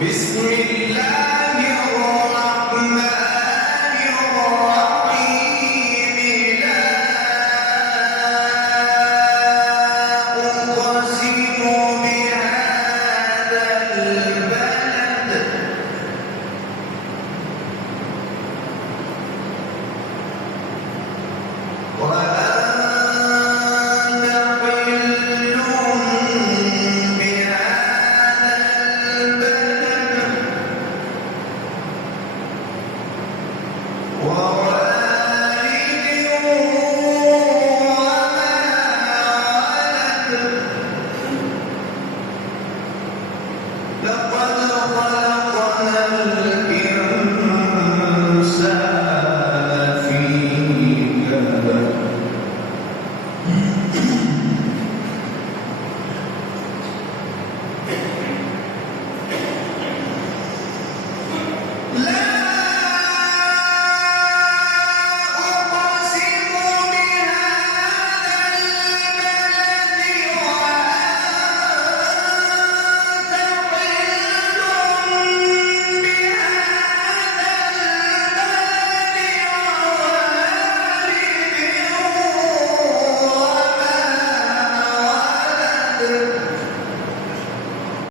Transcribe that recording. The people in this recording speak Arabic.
بسم الله الرحمن الرحيم لا أقسم بهذا البلد وأنت حل بهذا البلد ووالد وما ولد لقد خلقنا